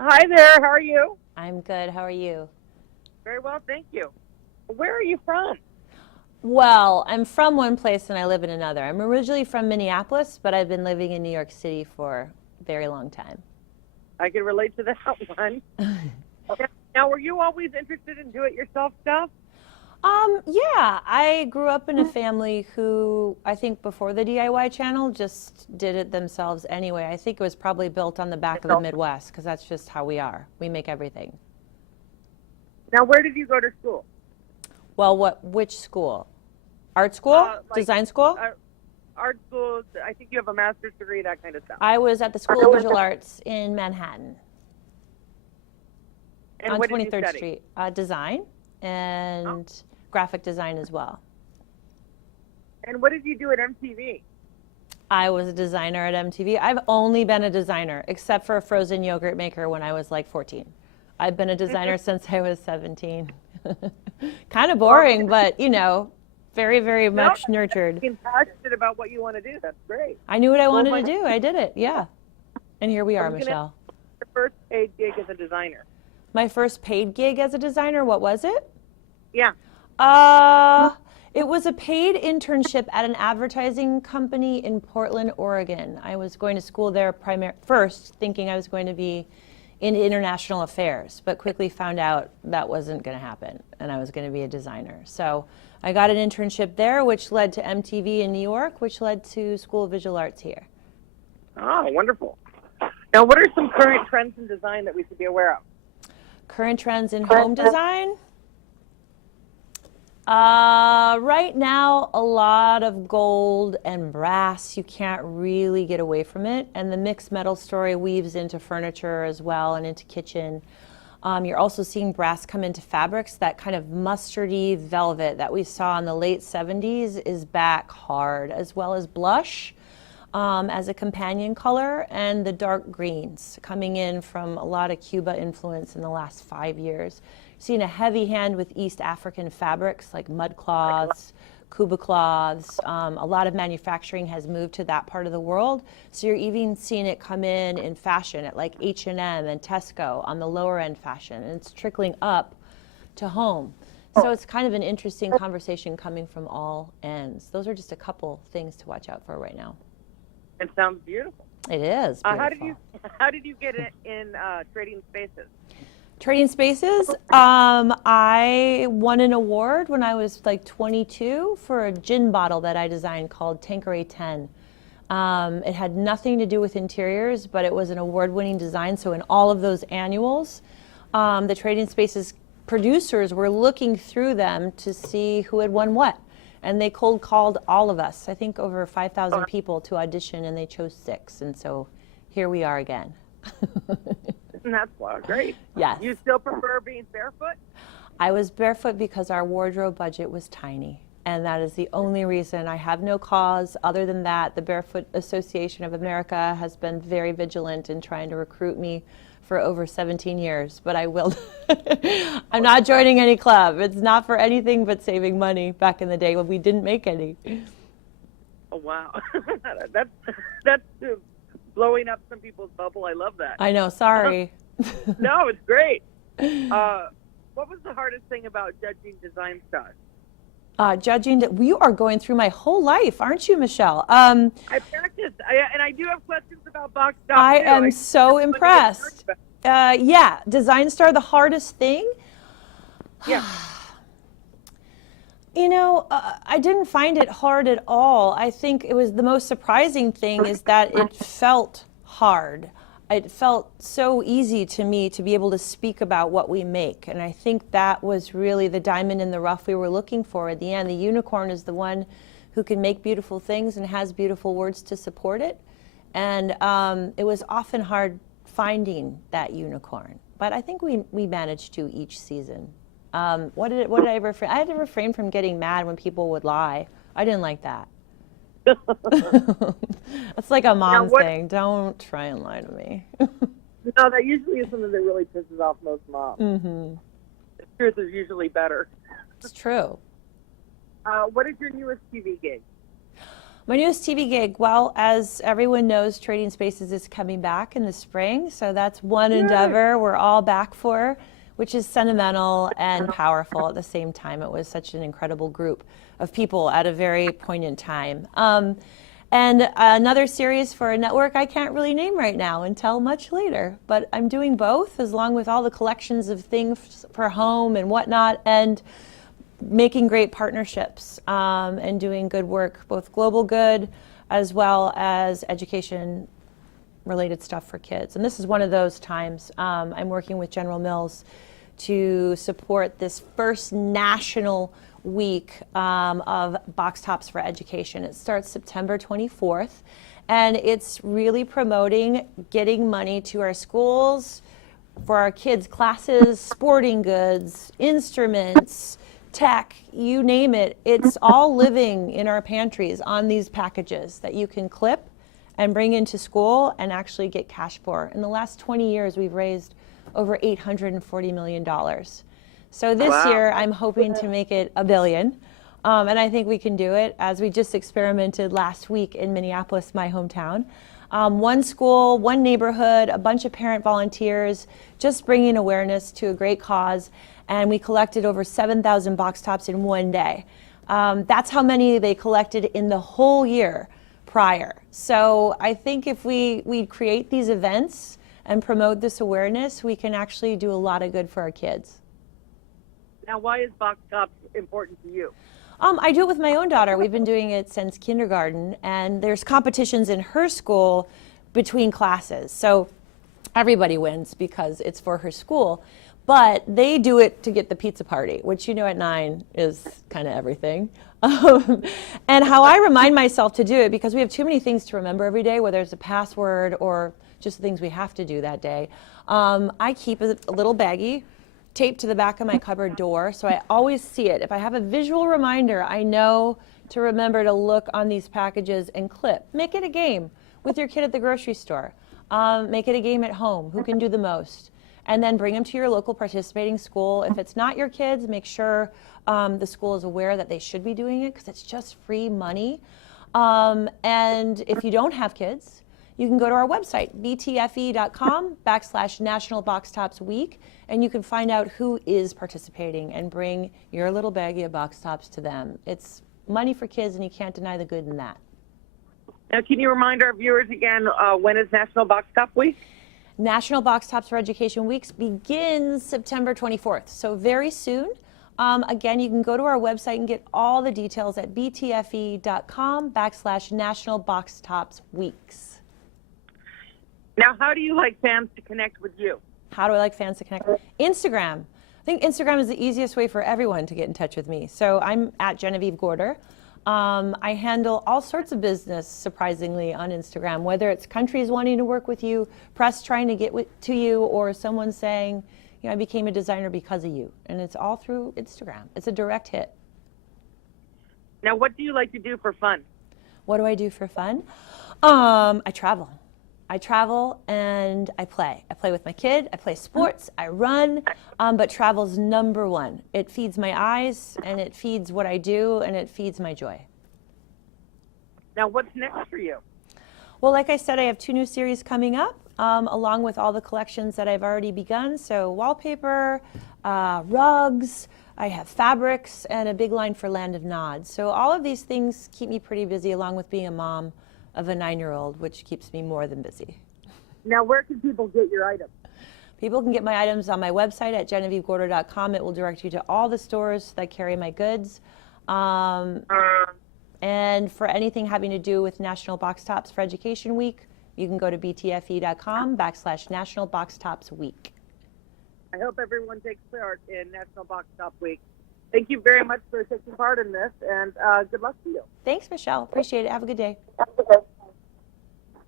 Hi there, how are you? I'm good. How are you? Very well, thank you. Where are you from? Well, I'm from one place and I live in another. I'm originally from Minneapolis, but I've been living in New York City for a very long time. I can relate to that one. Now, were you always interested in do-it-yourself stuff? Yeah, I grew up in a family who I think before the DIY channel just did it themselves anyway. I think it was probably built on the back of the Midwest because that's just how we are. We make everything. Now, where did you go to school? Well, which school? Art school? Like Design school? art schools. I think you have a master's degree, that kind of stuff. I was at the School of Visual Arts in Manhattan And on what did you 23rd study? Street. Design and graphic design as well. And what did you do at MTV? I was a designer at MTV. I've only been a designer, except for a frozen yogurt maker when I was like 14. I've been a designer since I was 17. Kind of boring, but very, very much nurtured. Being passionate about what you want to do. That's great. I knew what I wanted to do. I did it. Yeah. And here we are, Michelle. Your first paid gig as a designer. My first paid gig as a designer, what was it? Yeah. It was a paid internship at an advertising company in Portland, Oregon. I was going to school there first, thinking I was going to be in international affairs, but quickly found out that wasn't going to happen, and I was going to be a designer. So I got an internship there, which led to MTV in New York, which led to School of Visual Arts here. Oh, wonderful. Now, what are some current trends in design that we should be aware of? Current trends in home design? Right now, a lot of gold and brass. You can't really get away from it. And the mixed metal story weaves into furniture as well and into kitchen. You're also seeing brass come into fabrics. That kind of mustardy velvet that we saw in the late 70s is back hard, as well as blush as a companion color, and the dark greens coming in from a lot of Cuba influence in the last 5 years. Seen a heavy hand with East African fabrics like mud cloths, Cuba cloths. A lot of manufacturing has moved to that part of the world. So you're even seeing it come in fashion at like H&M and Tesco on the lower end fashion. And it's trickling up to home. So it's kind of an interesting conversation coming from all ends. Those are just a couple things to watch out for right now. It sounds beautiful. It is beautiful. How did you get it in Trading Spaces? Trading Spaces, I won an award when I was like 22 for a gin bottle that I designed called Tanqueray 10. It had nothing to do with interiors, but it was an award-winning design. So in all of those annuals, the Trading Spaces producers were looking through them to see who had won what. And they cold called all of us, I think over 5,000 people to audition, and they chose 6. And so here we are again. That's great. Yes. You still prefer being barefoot? I was barefoot because our wardrobe budget was tiny. And that is the only reason. I have no cause other than that. The Barefoot Association of America has been very vigilant in trying to recruit me for over 17 years, but I will. I'm not joining any club. It's not for anything but saving money back in the day when we didn't make any. Oh, wow. That's blowing up some people's bubble. I love that. I know, sorry. No, it's great. What was the hardest thing about judging design stars? Judging that you are going through my whole life, aren't you, Michelle? I practiced, and I do have questions about box stuff. I am so impressed. Yeah, design star, the hardest thing. Yeah. I didn't find it hard at all. I think it was the most surprising thing is that it felt hard. It felt so easy to me to be able to speak about what we make. And I think that was really the diamond in the rough we were looking for at the end. The unicorn is the one who can make beautiful things and has beautiful words to support it. And it was often hard finding that unicorn. But I think we managed to each season. What did I refrain? I had to refrain from getting mad when people would lie. I didn't like that. That's like a mom thing. Don't try and lie to me. No, that usually is something that really pisses off most moms. Mm-hmm. The truth is usually better. It's true. What is your newest TV gig? My newest TV gig, well, as everyone knows, Trading Spaces is coming back in the spring, so that's one endeavor we're all back for, which is sentimental and powerful at the same time. It was such an incredible group of people at a very poignant time. And another series for a network I can't really name right now until much later, but I'm doing both, along with all the collections of things for home and whatnot, and making great partnerships and doing good work, both global good as well as education related stuff for kids. And this is one of those times. I'm working with General Mills to support this first national week of Box Tops for Education. It starts September 24th, and it's really promoting getting money to our schools for our kids' classes, sporting goods, instruments, tech, you name it. It's all living in our pantries on these packages that you can clip and bring into school and actually get cash for. In the last 20 years, we've raised over $840 million. So this year, I'm hoping to make it $1 billion. And I think we can do it, as we just experimented last week in Minneapolis, my hometown. One school, one neighborhood, a bunch of parent volunteers, just bringing awareness to a great cause. And we collected over 7,000 box tops in one day. That's how many they collected in the whole year prior. So I think if we create these events and promote this awareness, we can actually do a lot of good for our kids. Now, why is box tops important to you? I do it with my own daughter. We've been doing it since kindergarten, and there's competitions in her school between classes. So everybody wins because it's for her school. But they do it to get the pizza party, which, you know, at 9 is kind of everything. And how I remind myself to do it, because we have too many things to remember every day, whether it's a password or just things we have to do that day. I keep a little baggie taped to the back of my cupboard door, so I always see it. If I have a visual reminder, I know to remember to look on these packages and clip. Make it a game with your kid at the grocery store. Make it a game at home. Who can do the most? And then bring them to your local participating school. If it's not your kids, make sure the school is aware that they should be doing it, because it's just free money. And if you don't have kids, you can go to our website, btfe.com/National Box Tops Week, and you can find out who is participating and bring your little baggie of box tops to them. It's money for kids, and you can't deny the good in that. Now, can you remind our viewers again, when is National Box Top Week? National Box Tops for Education Weeks begins September 24th, so very soon. Again, you can go to our website and get all the details at btfe.com/National Box Tops Weeks. Now, how do you like fans to connect with you? How do I like fans to connect? Instagram. I think Instagram is the easiest way for everyone to get in touch with me. So I'm at Genevive Gorder. I handle all sorts of business, surprisingly, on Instagram, whether it's countries wanting to work with you, press trying to get to you, or someone saying, you know, I became a designer because of you. And it's all through Instagram. It's a direct hit. Now, what do you like to do for fun? What do I do for fun? I travel. I travel and I play. I play with my kid, I play sports, I run, but travel's number one. It feeds my eyes, and it feeds what I do, and it feeds my joy. Now, what's next for you? Well, like I said, I have 2 new series coming up, along with all the collections that I've already begun. So wallpaper, rugs, I have fabrics, and a big line for Land of Nods. So all of these things keep me pretty busy, along with being a mom of a 9-year-old, which keeps me more than busy. Now, where can people get your items? People can get my items on my website at genevivegorder.com. It will direct you to all the stores that carry my goods. And for anything having to do with National Box Tops for Education Week, you can go to btfe.com/National Box Tops Week. I hope everyone takes part in National Box Top Week. Thank you very much for taking part in this, and good luck to you. Thanks, Michelle. Appreciate it. Have a good day. Have a good day.